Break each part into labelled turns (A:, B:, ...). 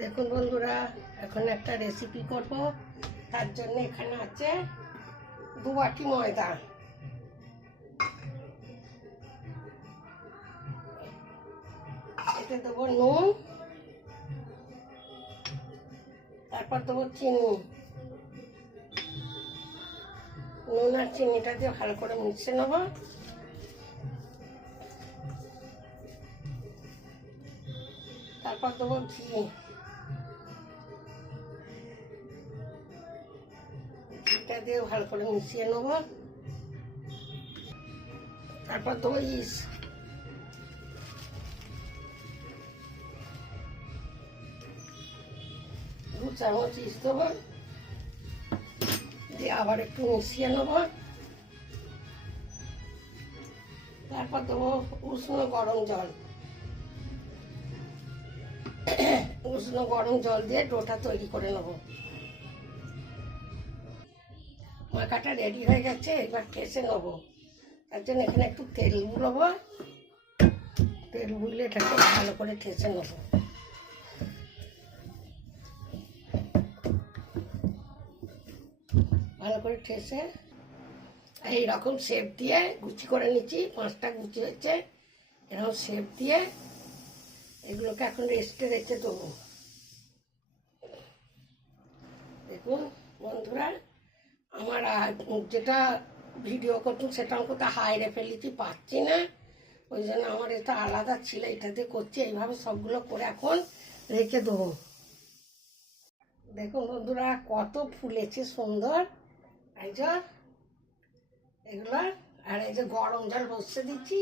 A: দেখুন বন্ধুরা, এখন একটা রেসিপি করব। তার জন্য এখানে আছে দু বাটি ময়দা। এতে দেবো নুন, তারপর দেবো চিনি। নুন আর চিনিটা দিয়ে ভালো করে মিশিয়ে নেব। তারপর দেবো ঘি। দিয়ে ভালো করে মিশিয়ে নেব। তারপর দেবো ইস। দু চামচ ইস দেবো। দিয়ে আবার একটু মিশিয়ে নেব। তারপর দেবো উষ্ণ গরম জল। উষ্ণ গরম জল দিয়ে ডোটা তৈরি করে নেব। মাখাটা রেডি হয়ে গেছে, এবার ঠেসে নেব তার জন্য এখানে একটু তেল বুলবো তেল বুলে এটাকে ভালো করে ঠেসে নেব। ভালো করে ঠেসে এই রকম শেপ দিয়ে গুচি করে নিচ্ছি, পাঁচটা গুচি হয়েছে, এরকম শেপ দিয়ে এগুলোকে এখন রেস্টে রেখে দেবো। দেখুন বন্ধুরা আমার যেটা ভিডিও করতুম সেটা আমি কোথাও হাইরে ফেলেছি, পাচ্ছি না। ওই জন্য আমার এটা আলাদা ছিল এটাতে করছি, এইভাবে সবগুলো করে এখন রেখে দেবো। দেখুন বন্ধুরা, কত ফুলেছে সুন্দর। এই যে, এগুলো, আর এই যে গরম জল বসে দিচ্ছি,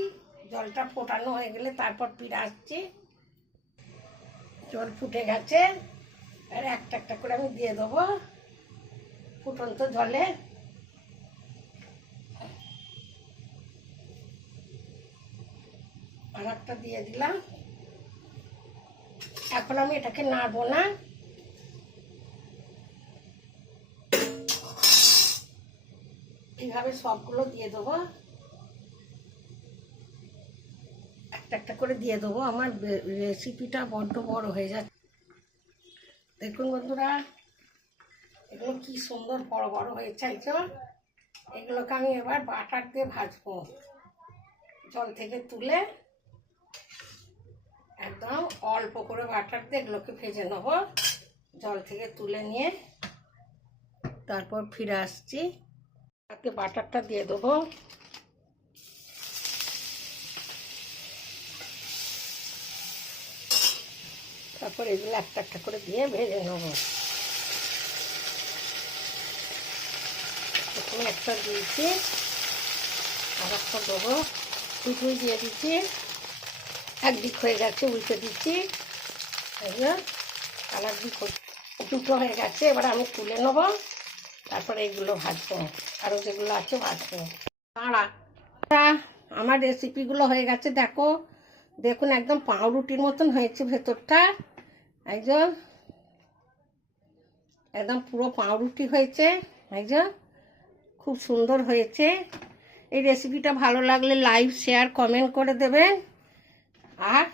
A: জলটা ফোটানো হয়ে গেলে তারপর আসছি। জল ফুটে গেছে, আর একটা একটা করে আমি দিয়ে দেবো। ফুটন্ত জলে। আর একটা দিয়ে দিলাম। এখন আমি এটাকে নাড়বো না। এইভাবে সবগুলো দিয়ে দেবো। একটা একটা করে দিয়ে দেবো। আমার রেসিপিটা বড্ড বড় হয়ে যাচ্ছে। দেখুন বন্ধুরা এগুলো কি সুন্দর বড় বড় হয়েছে এইসব এগুলোকে আমি এবার বাটার দিয়ে ভাজবো। জল থেকে তুলে একদম অল্প করে বাটার দিয়ে এগুলোকে ভেজে নেব। জল থেকে তুলে নিয়ে তারপর ফিরে আসছি। তাকে বাটারটা দিয়ে দেবো। তারপর এগুলো একটা একটা করে দিয়ে ভেজে নেব। প্রথমে একটা দিয়েছি, আর একটা দেবো। দুটোই দিয়ে দিচ্ছি একদিক হয়ে গেছে, উল্টে দিচ্ছি। আর একদিক। দুটো হয়ে গেছে, এবার আমি তুলে নেব। তারপরে এগুলো ভাজবো আরও যেগুলো আছে ভাজবো। দাঁড়া আমার রেসিপিগুলো হয়ে গেছে, দেখো। দেখুন, একদম পাউরুটির মতন হয়েছে ভেতরটা। একজন একদম পুরো পাউরুটি হয়েছে। একজন খুব সুন্দর হয়েছে। এই রেসিপিটা ভালো লাগলে লাইভ শেয়ার কমেন্ট করে দেবেন। আর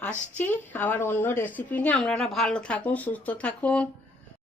A: আসছি আবার অন্য রেসিপি নিয়ে। আপনারা ভালো থাকুন, সুস্থ থাকুন।